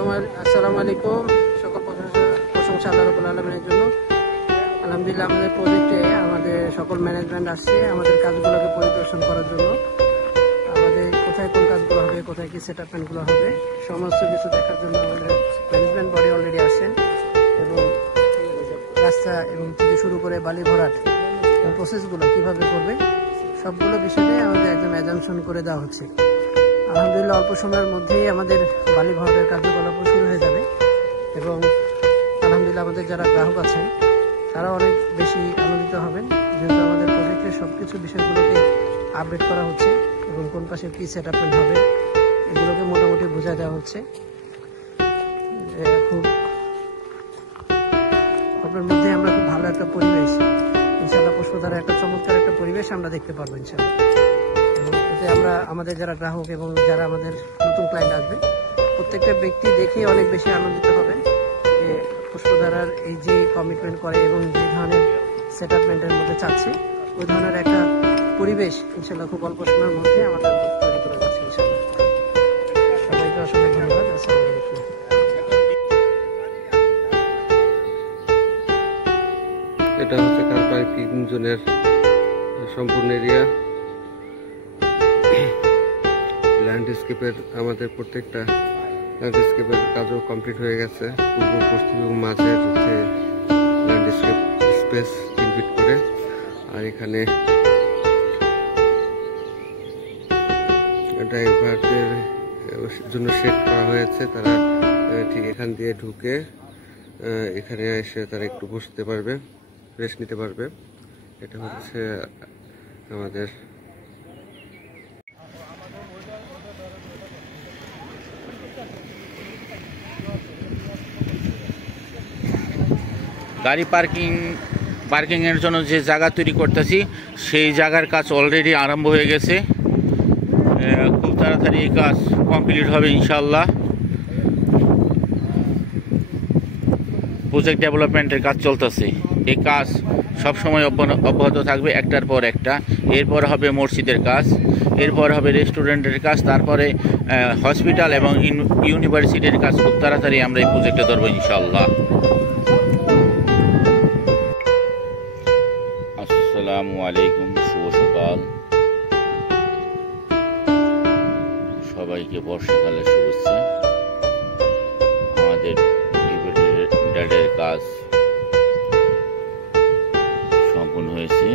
আসসালামু আলাইকুম। সকল প্রশংসা আল্লাহ রাব্বুল আলামিনের জন্য। আলহামদুলিল্লাহ আমাদের প্রজেক্টে আমাদের সকল ম্যানেজমেন্ট আসছে আমাদের কাজগুলোকে পরিদর্শন করার জন্য। আমাদের কোথায় কোন কাজগুলো হবে, কোথায় কি সেটআপমেন্টগুলো হবে, সমস্ত কিছু দেখার জন্য আমাদের ম্যানেজমেন্ট বডি অলরেডি আসছেন এবং রাস্তা এবং থেকে শুরু করে বালি ভরাট এবং প্রসেসগুলো কীভাবে করবে সবগুলো বিষয়ে আমাদের একদম অ্যাজাম্পশন করে দেওয়া হচ্ছে। আলহামদুলিল্লাহ অল্প সময়ের মধ্যেই আমাদের বালি ভরাটের কার্যকলাপ শুরু হয়ে যাবে এবং আলহামদুলিল্লাহ আমাদের যারা গ্রাহক আছেন তারা অনেক বেশি আনন্দিত হবেন, যেহেতু আমাদের প্রজেক্টের সব কিছু বিষয়গুলোকে আপডেট করা হচ্ছে এবং কোন পাশে কী সেটআপমেন্ট হবে এগুলোকে মোটামুটি বোঝা দেওয়া হচ্ছে। খুব আপনার মধ্যে আমরা খুব ভালো একটা পরিবেশ ইনশাআল্লাহ, পুষ্পধারা একটা চমৎকার একটা পরিবেশ আমরা দেখতে পারবো ইনশাআল্লাহ। এবং এতে আমরা আমাদের যারা গ্রাহক এবং যারা আমাদের নতুন ক্লায়েন্ট আসবে প্রত্যেকটা ব্যক্তি দেখেই অনেক বেশি আনন্দিত হবেন যে পুষ্পধারার এই যে কমিটমেন্ট করে এবং যে ধরনের সেটআপমেন্টের মধ্যে চাচ্ছে ওই ধরনের একটা পরিবেশ ইনশাআল্লাহ খুব অল্প সময়ের মধ্যে আমাদের তৈরি করে যাচ্ছে ইনশাআল্লাহ। সবাইকে অসংখ্য ধন্যবাদ। আসসালামু আলাইকুম। এটা হচ্ছে কার পার্কিং জোনের সম্পূর্ণ এরিয়া। ল্যান্ডস্কেপের আমাদের প্রত্যেকটা ল্যান্ডস্কেপের কাজও কমপ্লিট হয়ে গেছে। পূর্ব পশ্চিম এবং মাঝের যে ল্যান্ডস্কেপ স্পেস 3 ফিট করে, আর এখানে ড্রাইভারদের জন্য সেট করা হয়েছে। তারা ঠিক এখান দিয়ে ঢুকে এখানে এসে তারা একটু বসতে পারবে, রেস্ট নিতে পারবে। এটা হচ্ছে আমাদের গাড়ি পার্কিং এর জন্য যে জায়গা তৈরি করতেছি সেই জায়গার কাজ অলরেডি আরম্ভ হয়ে গেছে। খুব তাড়াতাড়ি এই কাজ কমপ্লিট হবে ইনশাআল্লাহ। প্রজেক্ট ডেভেলপমেন্টের কাজ চলতেছে। এই কাজ সবসময় অব্যাহত থাকবে, একটার পর একটা। এরপর হবে মসজিদের কাজ, এরপর হবে রেস্টুরেন্টের কাজ, তারপরে হসপিটাল এবং ইউনিভার্সিটির কাজ। খুব তাড়াতাড়ি আমরা এই প্রজেক্টে ধরবো ইনশাআল্লাহ। আসসালামু আলাইকুম, শুভ সকাল সবাইকে, বর্ষাকালের শুভেচ্ছা। আমাদের ডিভাইডারের কাজ সম্পূর্ণ হয়েছে।